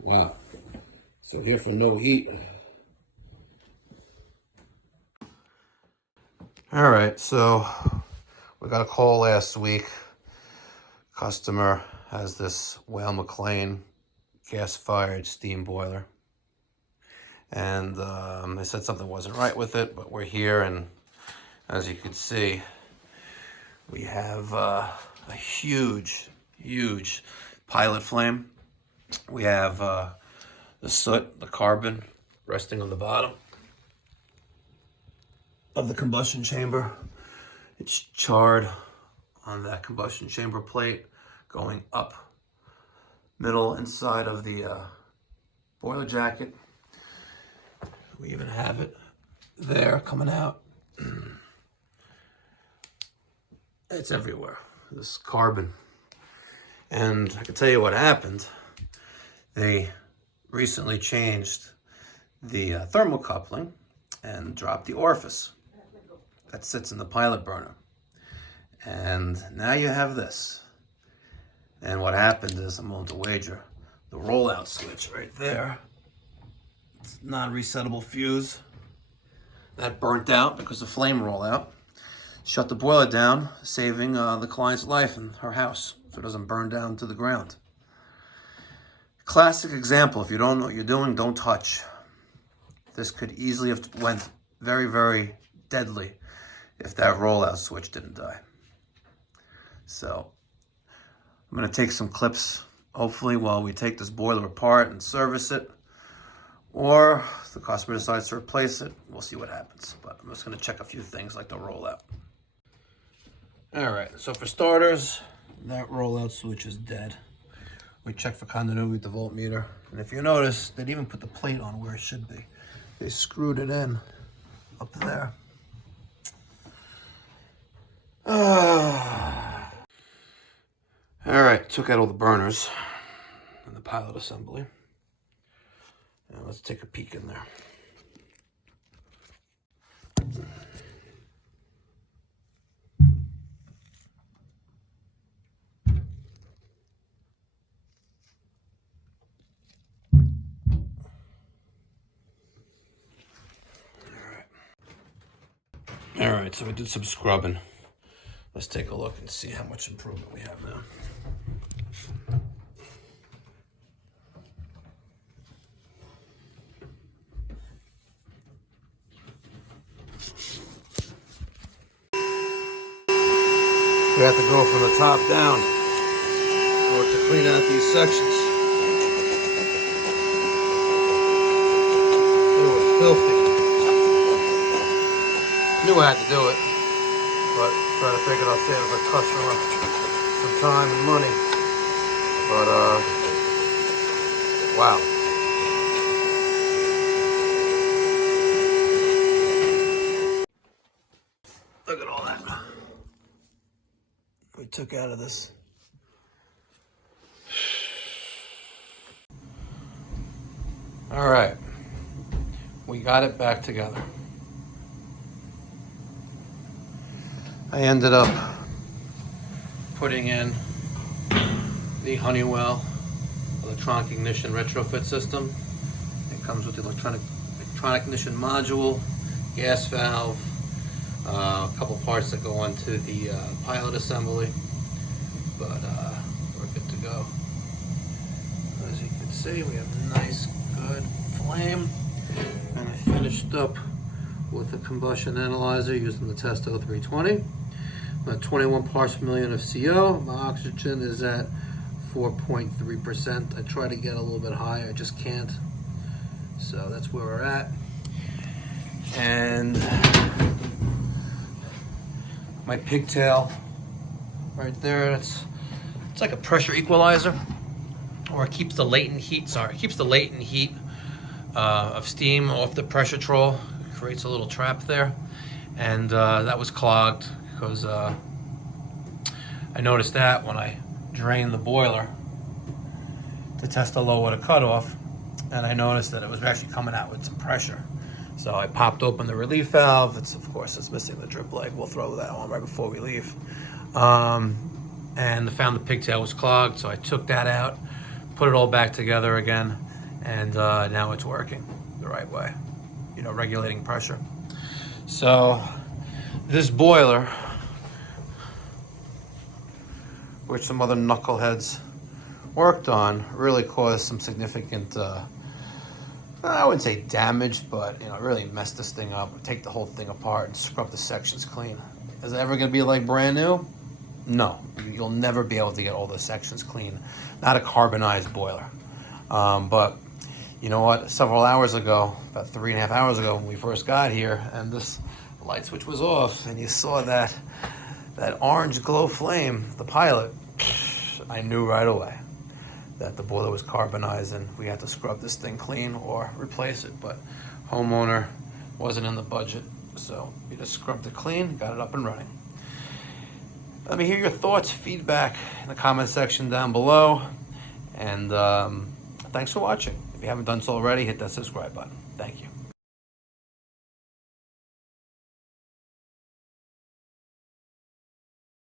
Wow. So here for no heat. All right, so we got a call last week. Customer has this Weil McLain gas-fired steam boiler. And they said something wasn't right with it, but we're here, and as you can see, we have a huge pilot flame. We have the soot, the carbon, resting on the bottom of the combustion chamber. It's charred on that combustion chamber plate, going up middle inside of the boiler jacket. We even have it there coming out. It's everywhere, this carbon. And I can tell you what happened. They recently changed the thermocoupling and dropped the orifice that sits in the pilot burner. And now you have this. And what happened is, I'm willing to wager, the rollout switch right there, it's non-resettable fuse, that burnt out because of flame rollout. Shut the boiler down, saving the client's life in her house so it doesn't burn down to the ground. Classic example. If you don't know what you're doing, don't touch. This could easily have went very deadly if that rollout switch didn't die. So I'm going to take some clips, hopefully, while we take this boiler apart and service it. Or if the customer decides to replace it, we'll see what happens. But I'm just going to check a few things like the rollout. All right, so for starters, that rollout switch is dead. We checked for continuity with the voltmeter. And if you notice, they didn't even put the plate on where it should be. They screwed it in up there. All right, took out all the burners and the pilot assembly. Now let's take a peek in there. All right, so we did some scrubbing. Let's take a look and see how much improvement we have now. We have to go from the top down in order to clean out these sections. It was filthy. Knew I had to do it, but try to figure I'll save the customer some time and money. But wow. Look at all that we took out of this. All right, we got it back together. I ended up putting in the Honeywell electronic ignition retrofit system. It comes with the electronic ignition module, gas valve, a couple parts that go onto the pilot assembly, but we're good to go. As you can see, we have a nice, good flame, and I finished up with the combustion analyzer using the test 0320. 21 parts per million of CO. My oxygen is at 4.3%. I try to get a little bit higher, I just can't. So that's where we're at. And my pigtail right there, it's like a pressure equalizer, or it keeps the latent heat, of steam off the pressure trough. It creates a little trap there. And that was clogged because I noticed that when I drained the boiler to test the low water cutoff, and I noticed that it was actually coming out with some pressure. So I popped open the relief valve. Of course, it's missing the drip leg. We'll throw that on right before we leave. And found the pigtail was clogged, so I took that out, put it all back together again, and now it's working the right way, you know, regulating pressure. So this boiler, which some other knuckleheads worked on, really caused some significant, I wouldn't say damage, but, you know, really messed this thing up. Take the whole thing apart and scrub the sections clean. Is it ever going to be like brand new? No, you'll never be able to get all the sections clean. Not a carbonized boiler. But you know what? Several hours ago, about 3.5 hours ago, when we first got here, and this light switch was off, and you saw that orange glow flame, the pilot, I knew right away that the boiler was carbonized, and we had to scrub this thing clean or replace it. But homeowner wasn't in the budget, so we just scrubbed it clean, got it up and running. Let me hear your thoughts, feedback in the comment section down below. And thanks for watching. If you haven't done so already, hit that subscribe button. Thank you.